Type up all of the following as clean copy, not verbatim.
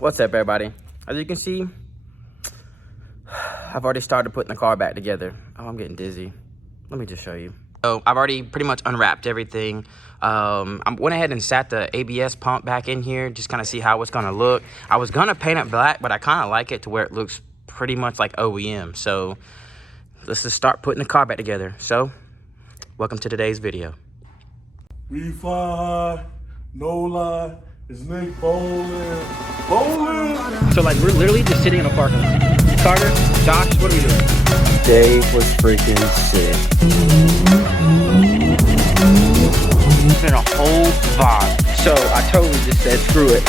What's up, everybody? As you can see, I've already started putting the car back together. Oh, I'm getting dizzy. Let me just show you. So I've already pretty much unwrapped everything. I went ahead and sat the ABS pump back in here, just kind of see how it's gonna look. I was gonna paint it black, but I kind of like it to where it looks pretty much like OEM. So let's just start putting the car back together. So welcome to today's video. We fly, no lie, it's Nick Bowling. Bowling! So like we're literally just sitting in a parking lot. Carter, Josh, what are we doing? Dave was freaking sick. It's been a whole vibe. So I totally just said, screw it.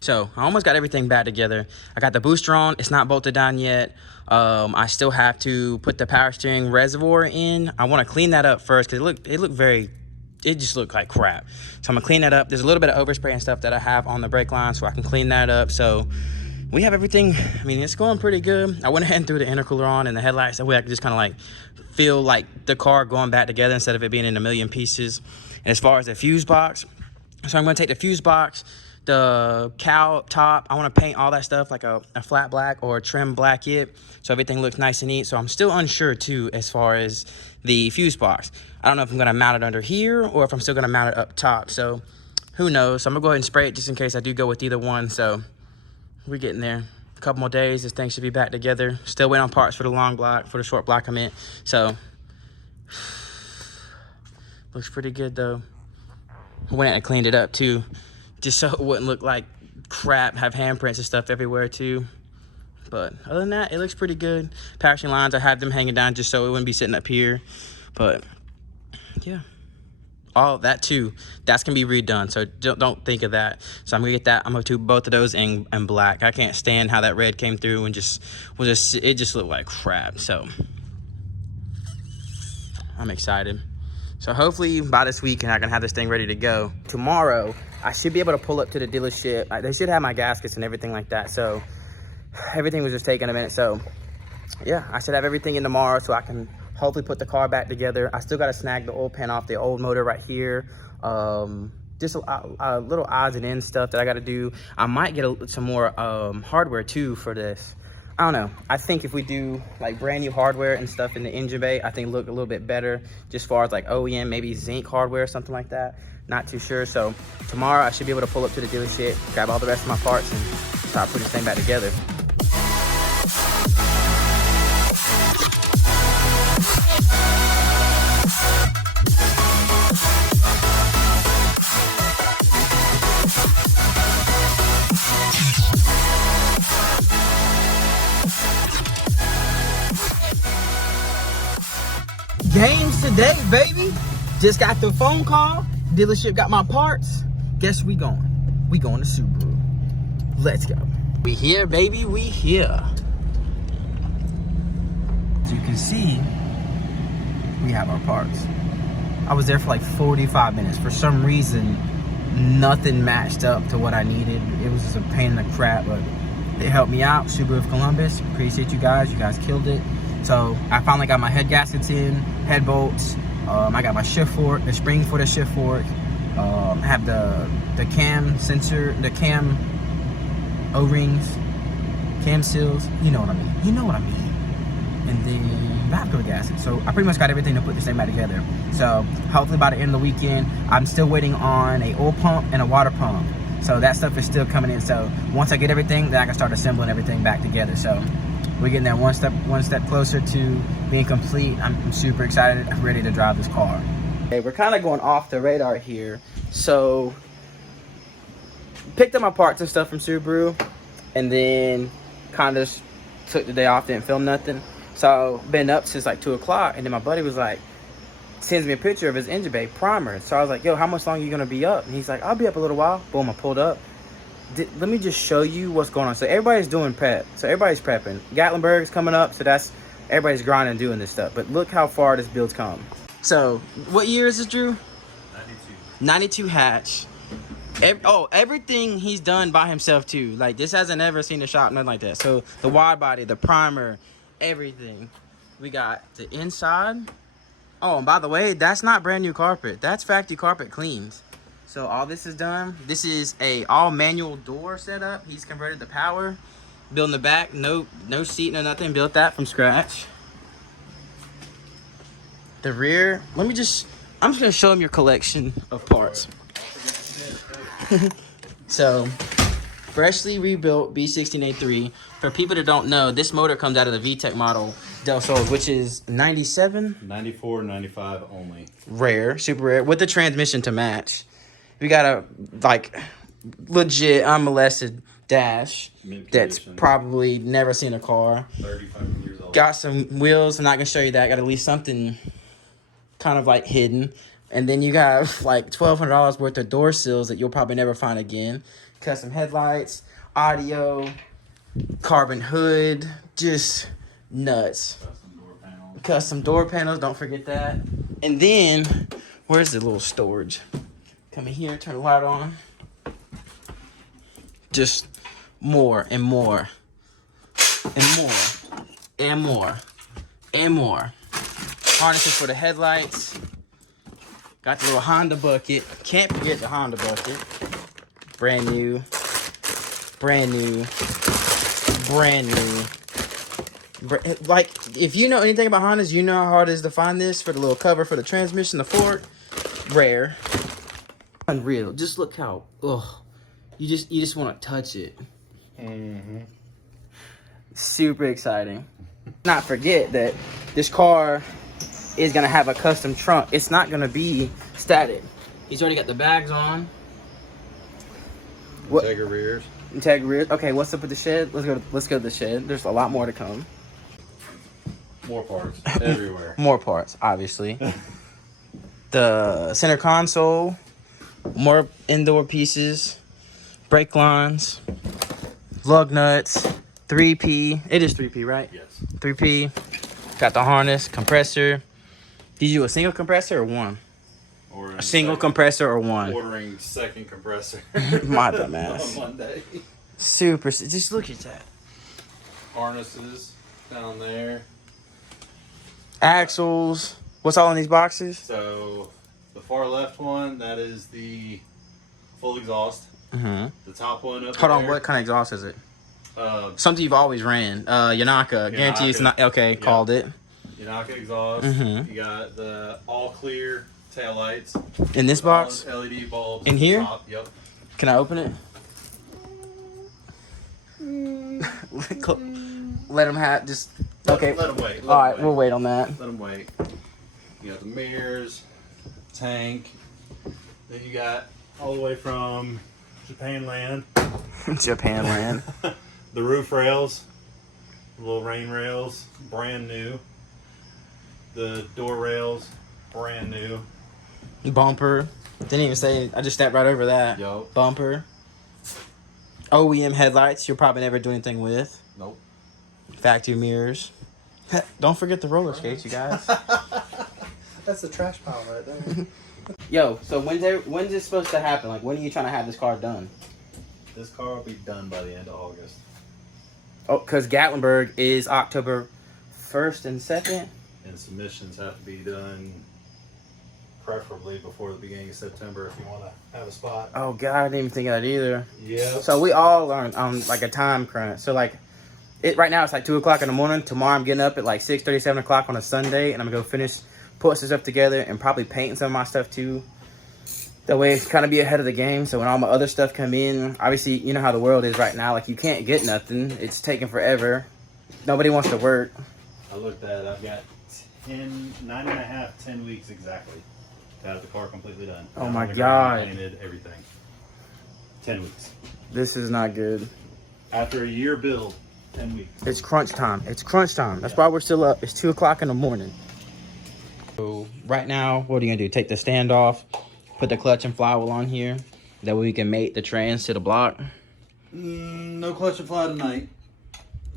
So I almost got everything back together. I got the booster on. It's not bolted down yet. I still have to put the power steering reservoir in. I want to clean that up first because it just looked like crap. So I'm gonna clean that up. There's a little bit of overspray and stuff that I have on the brake line, so I can clean that up. So we have everything. I mean, it's going pretty good. I went ahead and threw the intercooler on and the headlights. That way I could just kind of like feel like the car going back together instead of it being in a million pieces. And as far as the fuse box, so I'm gonna take the fuse box, the cowl top, I want to paint all that stuff like a flat black or a trim black it, so everything looks nice and neat. So I'm still unsure too as far as the fuse box. I don't know if I'm going to mount it under here or if I'm still going to mount it up top, so who knows. So I'm going to go ahead and spray it just in case I do go with either one. So we're getting there. A couple more days, this thing should be back together. Still waiting on parts for the long block, for the short block I meant. So looks pretty good though. I went and cleaned it up too, just so it wouldn't look like crap, have handprints and stuff everywhere too. But other than that, it looks pretty good. Packaging lines, I had them hanging down just so it wouldn't be sitting up here. But yeah, all that too, that's gonna be redone, so don't think of that. So I'm gonna get that. I'm gonna do both of those in black. I can't stand how that red came through and it just looked like crap. So I'm excited. So hopefully by this weekend I can have this thing ready to go. Tomorrow I should be able to pull up to the dealership. They should have my gaskets and everything like that. So everything was just taking a minute. So yeah, I should have everything in tomorrow so I can hopefully put the car back together. I still got to snag the oil pan off the old motor right here. Just a little odds and ends stuff that I got to do. I might get some more hardware too for this. I don't know. I think if we do like brand new hardware and stuff in the engine bay, I think look a little bit better just as far as like OEM, maybe zinc hardware or something like that. Not too sure. So tomorrow I should be able to pull up to the dealership, grab all the rest of my parts and start putting this thing back together. Games today, baby. Just got the phone call. Dealership got my parts. Guess we going? We going to Subaru. Let's go. We here, baby. We here. As you can see, we have our parts. I was there for like 45 minutes. For some reason, nothing matched up to what I needed. It was just a pain in the crap, but they helped me out. Subaru of Columbus. Appreciate you guys. You guys killed it. So I finally got my head gaskets in, head bolts. I got my shift fork, the spring for the shift fork. I have the cam sensor, the cam O-rings, cam seals. You know what I mean. You know what I mean. And then valve gaskets. So I pretty much got everything to put this thing back together. So hopefully by the end of the weekend, I'm still waiting on a oil pump and a water pump. So that stuff is still coming in. So once I get everything, then I can start assembling everything back together. So we're getting there one step closer to being complete. I'm super excited. I'm ready to drive this car. Okay, we're kind of going off the radar here. So picked up my parts and stuff from Subaru and then kind of took the day off, didn't film nothing. So been up since like 2 o'clock, and then my buddy was like, sends me a picture of his engine bay primer. So I was like, yo, how much longer are you gonna be up? And he's like, I'll be up a little while. Boom, I pulled up. Let me just show you what's going on. So everybody's doing prep. So everybody's prepping. Gatlinburg's coming up, so that's everybody's grinding and doing this stuff. But look how far this build's come. So what year is this, Drew? 92 hatch. Everything he's done by himself too. Like, this hasn't ever seen a shop, nothing like that. So the wide body, the primer, everything. We got the inside. Oh, and by the way, that's not brand new carpet. That's factory carpet cleaned. So all this is done. This is a all manual door setup. He's converted the power. Building the back, no seat, no nothing. Built that from scratch. The rear, I'm just gonna show him your collection of parts. So, freshly rebuilt B16A3. For people that don't know, this motor comes out of the VTEC model Del Sol, which is 97? 94, 95 only. Rare, super rare, with the transmission to match. We got a, like, legit unmolested dash Mint that's condition. probably never seen a car. 35 years old. Got some wheels. I'm not gonna show you that. Got at least something kind of like hidden. And then you got like $1,200 worth of door sills that you'll probably never find again. Custom headlights, audio, carbon hood, just nuts. Custom door panels. Custom door panels, don't forget that. And then, where's the little storage? Come in here, turn the light on. Just more and more and more and more and more. Harnesses for the headlights. Got the little Honda bucket. Can't forget the Honda bucket. Brand new. Brand new. Brand new. Like, if you know anything about Hondas, you know how hard it is to find this for the little cover for the transmission, the fork. Rare. Unreal. Just look how, you just want to touch it. Mm-hmm. Super exciting. Not forget that this car is gonna have a custom trunk. It's not gonna be static. He's already got the bags on. What? Integra rears. Integra rears. Okay, what's up with the shed? Let's go to the shed. There's a lot more to come. More parts everywhere. More parts, obviously. The center console, more indoor pieces, brake lines, lug nuts, 3P. It is 3P, right? Yes. 3P. Got the harness, compressor. Did you do a single compressor or one? Ordering A single second- compressor or one? Ordering second compressor. My dumbass. On Monday. Super. Just look at that. Harnesses down there. Axles. What's all in these boxes? So the far left one, that is the full exhaust. Mm-hmm. The top one up Hold on. there, What kind of exhaust is it? Uh, Something you've always ran. Yanaka. Guarantee it's not. Okay, Yeah. called it. Yanaka exhaust. Mhm. You got the all clear taillights. In this box? LED bulbs. In at the here? top. Yep. Can I open it? Let him have just. Okay. Let them wait. All right, we'll wait on that. Let them wait. You got the mirrors, tank. Then you got all the way from Japan land. Japan land. The roof rails, the little rain rails, brand new. The door rails, brand new. Bumper. Didn't even say. I just stepped right over that. Yup. Bumper. OEM headlights. You'll probably never do anything with. Nope. Factory mirrors. Don't forget the roller skates, you guys. That's the trash pile right there. Yo, so when's this supposed to happen? Like, when are you trying to have this car done? This car will be done by the end of August. Oh, because Gatlinburg is October 1st and 2nd. And submissions have to be done preferably before the beginning of September if you want to have a spot. Oh, God, I didn't even think of that either. Yeah. So we all are on like a time crunch. So like, right now it's like 2 o'clock in the morning. Tomorrow I'm getting up at like 6:30, 7 o'clock on a Sunday, and I'm gonna go finish putting some stuff together and probably painting some of my stuff too. That way, kind of be ahead of the game. So when all my other stuff come in, obviously you know how the world is right now. Like, you can't get nothing. It's taking forever. Nobody wants to work. I looked at it. I've got 10 weeks exactly to have the car completely done. Oh Down my on the ground, God. Painted, everything. 10 weeks. This is not good. After a year build, 10 weeks. It's crunch time. It's crunch time. That's why we're still up. It's 2 o'clock in the morning. So right now, what are you gonna do? Take the stand off, put the clutch and flywheel on here. That way we can mate the trans to the block. No clutch and fly tonight.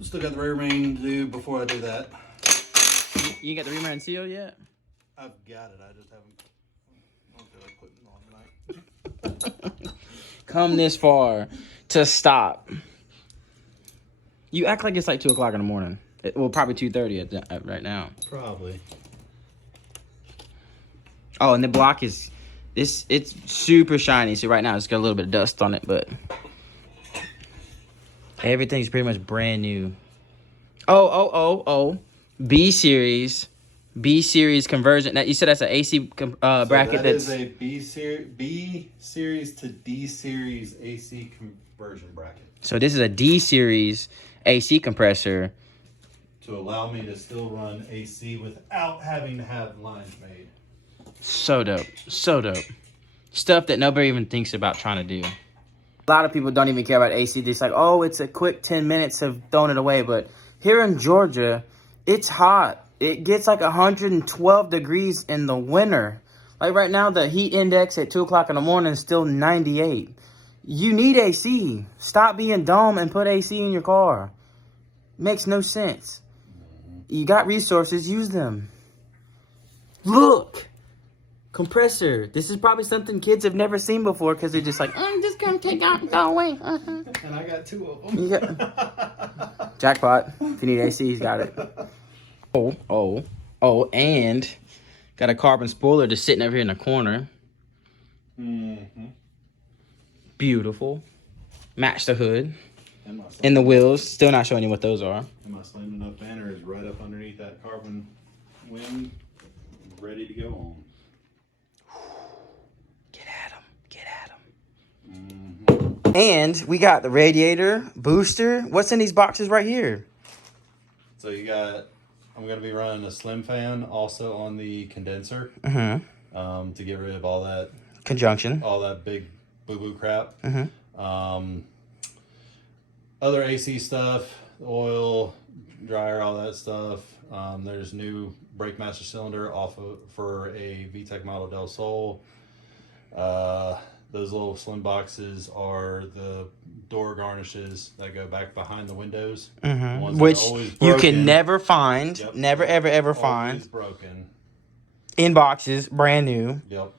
Still got the rear main to do before I do that. You got the rear end seal yet? I've got it. I just haven't. I don't feel like putting it on tonight. Come this far to stop. You act like it's like 2 o'clock in the morning. Well, probably 2:30 right now. Probably. Oh, and the block is it's super shiny. So right now it's got a little bit of dust on it, but everything's pretty much brand new. Oh. B series conversion. That you said that's an AC bracket. That is a B series to D series AC conversion bracket. So this is a D series AC compressor To allow me to still run AC without having to have lines made. So dope. So dope. Stuff that nobody even thinks about trying to do. A lot of people don't even care about AC. They're just like, oh, it's a quick 10 minutes of throwing it away. But here in Georgia, it's hot. It gets like 112 degrees in the winter. Like right now, the heat index at 2 o'clock in the morning is still 98. You need AC. Stop being dumb and put AC in your car. Makes no sense. You got resources, use them. Look! Compressor. This is probably something kids have never seen before because they're just like, I'm just going to take out and throw away. And I got 2 of them. Yeah. Jackpot. If you need AC, he's got it. Oh, and got a carbon spoiler just sitting over here in the corner. Mm-hmm. Beautiful. Match the hood. And the wheels. Still not showing you what those are. And my slim enough banner is right up underneath that carbon wing, ready to go on. Get at them. Mm-hmm. And we got the radiator, booster. What's in these boxes right here? So you got, I'm going to be running a slim fan also on the condenser to get rid of all that Conjunction. all that big boo-boo crap. Mm-hmm. Other AC stuff, oil, dryer, all that stuff. There's new brake master cylinder for a VTEC model Del Sol. Those little slim boxes are the door garnishes that go back behind the windows. Mm-hmm. Ones Which that are always you broken. can never find. Yep. Never, ever Always find. broken. In boxes, brand new. Yep.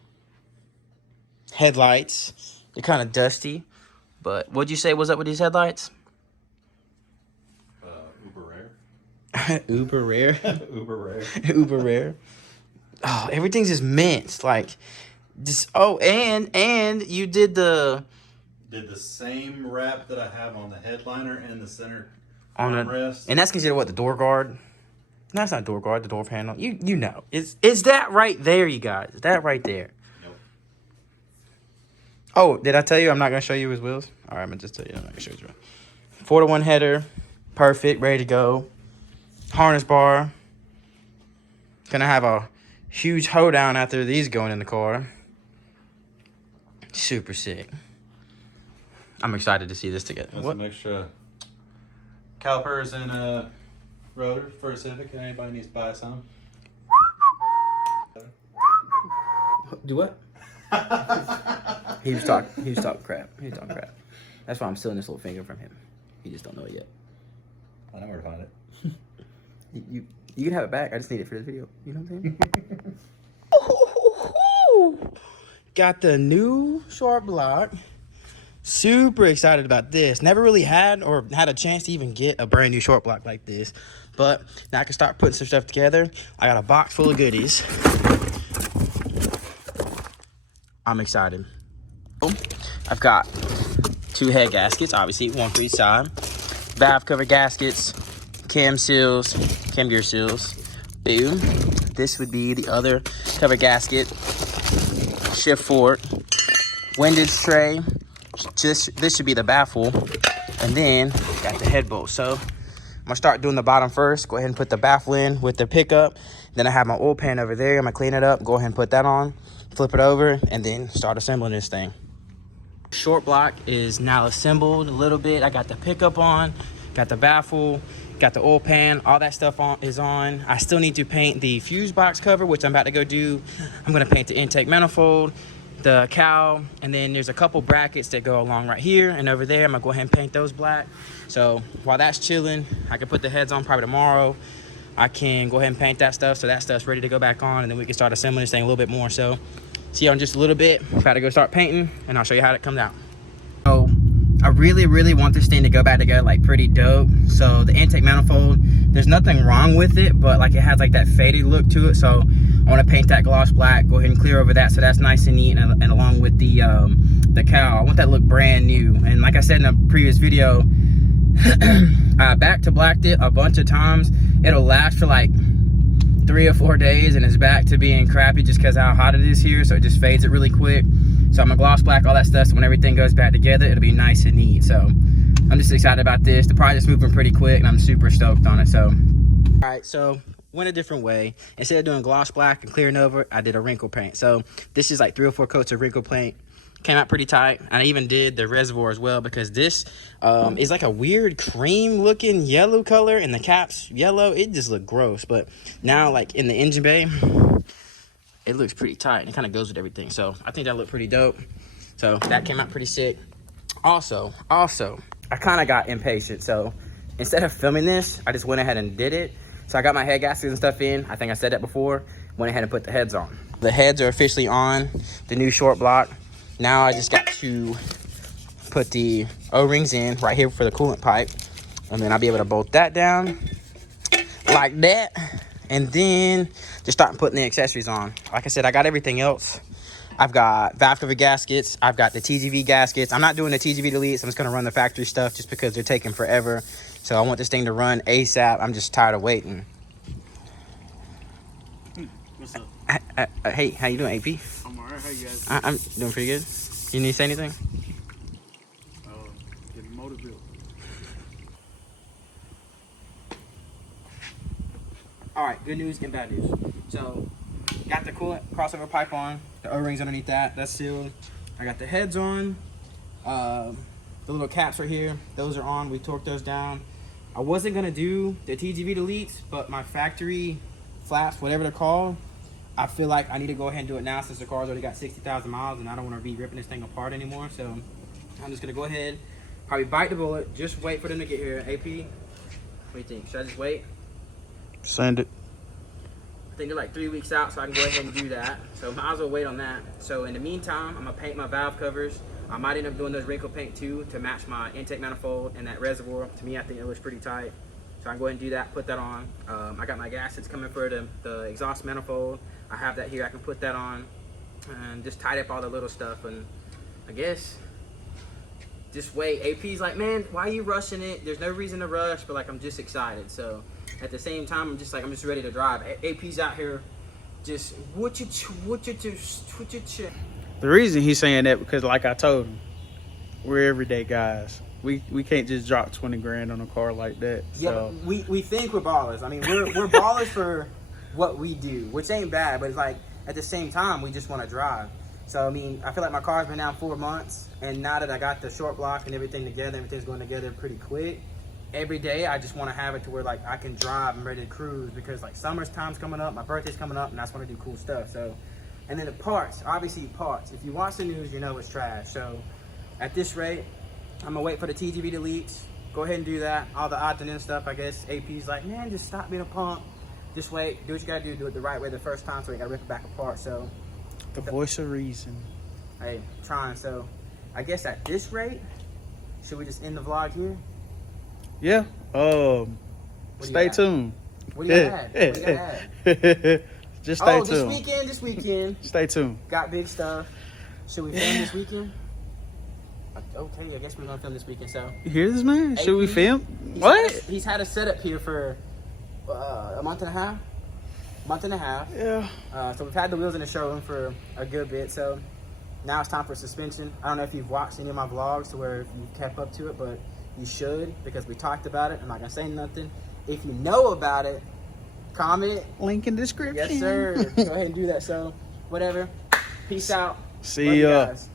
Headlights. They're kind of dusty. But what'd you say was up with these headlights? Uber rare. Uber rare. Uber rare. Uber rare. Oh, everything's just mint. Like, just, oh, and you did the same wrap that I have on the headliner and the center on armrest. and that's considered what, the door guard? No, it's not door guard, the door panel. You know. Is that right there, you guys? Is that right there? Nope. Oh, did I tell you I'm not going to show you his wheels? All right, I'm going to just tell you I'm not going to show you. 4-to-1 header. Perfect. Ready to go. Harness bar. Going to have a huge hoedown after these going in the car. Super sick. I'm excited to see this together. Got What? some extra calipers and rotors for a Civic. If anybody needs to buy some. Do what? He was talking crap. That's why I'm stealing this little finger from him. You just don't know it yet. I know where to find it. You can have it back. I just need it for this video. You know what I'm saying? Got the new short block. Super excited about this. Never really had a chance to even get a brand new short block like this. But now I can start putting some stuff together. I got a box full of goodies. I'm excited. I've got 2 head gaskets, obviously, 1 for each side. Valve cover gaskets, cam seals, cam gear seals. Boom. This would be the other cover gasket. Shift forward. Windage tray. This should be the baffle. And then got the head bolt. So I'm gonna start doing the bottom first. Go ahead and put the baffle in with the pickup. Then I have my oil pan over there. I'm gonna clean it up. Go ahead and put that on. Flip it over and then start assembling this thing. Short block is now assembled a little bit. I got the pickup on, got the baffle, got the oil pan, all that stuff is on. I still need to paint the fuse box cover, which I'm about to go do. I'm gonna paint the intake manifold, the cowl, and then there's a couple brackets that go along right here and over there. I'm gonna go ahead and paint those black. So while that's chilling, I can put the heads on probably tomorrow. I can go ahead and paint that stuff so that stuff's ready to go back on, and then we can start assembling this thing a little bit more. So see you in just a little bit. About to go start painting, and I'll show you how it comes out. So I really want this thing to go back together like pretty dope. So the intake manifold, there's nothing wrong with it, but like it has like that faded look to it. So I I want to paint that gloss black, go ahead and clear over that so that's nice and neat, and along with the cowl, I want that to look brand new. And like I said in a previous video, I back to blacked it a bunch of times. It'll last for like 3 or 4 days and it's back to being crappy just because how hot it is here, so it just fades it really quick. So I'm gonna gloss black all that stuff, so when everything goes back together, it'll be nice and neat. So I'm just excited about this. The project's moving pretty quick and I'm super stoked on it. So all right, so went a different way. Instead of doing gloss black and clearing over, I did a wrinkle paint. So this is like 3 or 4 coats of wrinkle paint. Came out pretty tight. And I even did the reservoir as well, because this is like a weird cream looking yellow color and the cap's yellow. It just looked gross. But now, like in the engine bay, it looks pretty tight and it kind of goes with everything. So I think that looked pretty dope. So that came out pretty sick. Also, I kind of got impatient. So instead of filming this, I just went ahead and did it. So I got my head gaskets and stuff in. I think I said that before. Went ahead and put the heads on. The heads are officially on, the new short block. Now I just got to put the O-rings in right here for the coolant pipe. And then I'll be able to bolt that down like that. And then just start putting the accessories on. Like I said, I got everything else. I've got valve cover gaskets. I've got the TGV gaskets. I'm not doing the TGV deletes. I'm just gonna run the factory stuff just because they're taking forever. So I want this thing to run ASAP. I'm just tired of waiting. What's up? Hey, how you doing, AP? I'm alright. How you guys? I'm doing pretty good. You need to say anything? Getting motor built. All right, good news and bad news. So, got the coolant crossover pipe on. The O-rings underneath that. That's sealed. I got the heads on. The little caps right here. Those are on. We torqued those down. I wasn't gonna do the TGV deletes, but my factory flaps, whatever they're called, I feel like I need to go ahead and do it now since the car's already got 60,000 miles and I don't want to be ripping this thing apart anymore. So I'm just gonna go ahead, probably bite the bullet, just wait for them to get here. AP, what do you think? Should I just wait? Send it. I think they're like 3 weeks out, so I can go ahead and do that. So might as well wait on that. So in the meantime, I'm gonna paint my valve covers. I might end up doing those wrinkle paint too to match my intake manifold and that reservoir. To me, I think it looks pretty tight. So I can go ahead and do that, put that on. I got my gaskets coming for the exhaust manifold. I have that here, I can put that on and just tidy up all the little stuff. And I guess just wait. AP's like, man, why are you rushing it? There's no reason to rush, but like, I'm just excited. So at the same time, I'm just ready to drive. AP's out here just, The reason he's saying that because, like I told him, we're everyday guys. We can't just drop 20 grand on a car like that. Yeah, So we think we're ballers. I mean, we're ballers for what we do, which ain't bad, but it's like at the same time we just want to drive. So I mean, I feel like my car's been down 4 months, and now that I got the short block and everything together, everything's going together pretty quick. Every day I just want to have it to where like I can drive and ready to cruise, because like summer's time's coming up, my birthday's coming up, and I just want to do cool stuff. So, and then the parts, obviously parts. If you watch the news, you know it's trash. So at this rate, I'm gonna wait for the TGV deletes. Go ahead and do that. All the odds and ends stuff, I guess. AP's like, man, just stop being a punk. Just wait. Do what you gotta do. Do it the right way the first time, so you gotta rip it back apart. So, the voice of reason. hey, trying. So, I guess at this rate, should we just end the vlog here? Yeah. What do you Stay got? tuned. What do you gotta add? What do you gotta add? Just stay Oh, tuned. this weekend. Stay tuned. Got big stuff. Should we film this weekend? Okay, I guess we're gonna film this weekend. So, You hear this, man? Should we AP, film? He's What? he's had a setup here for a month and a half. Yeah. So we've had the wheels in the showroom for a good bit. So now it's time for suspension. I don't know if you've watched any of my vlogs to where if you've kept up to it, but you should, because we talked about it. I'm not gonna say nothing. If you know about it, comment. Link in the description. Yes, sir. Go ahead and do that. So whatever. Peace out. See Love you ya. guys.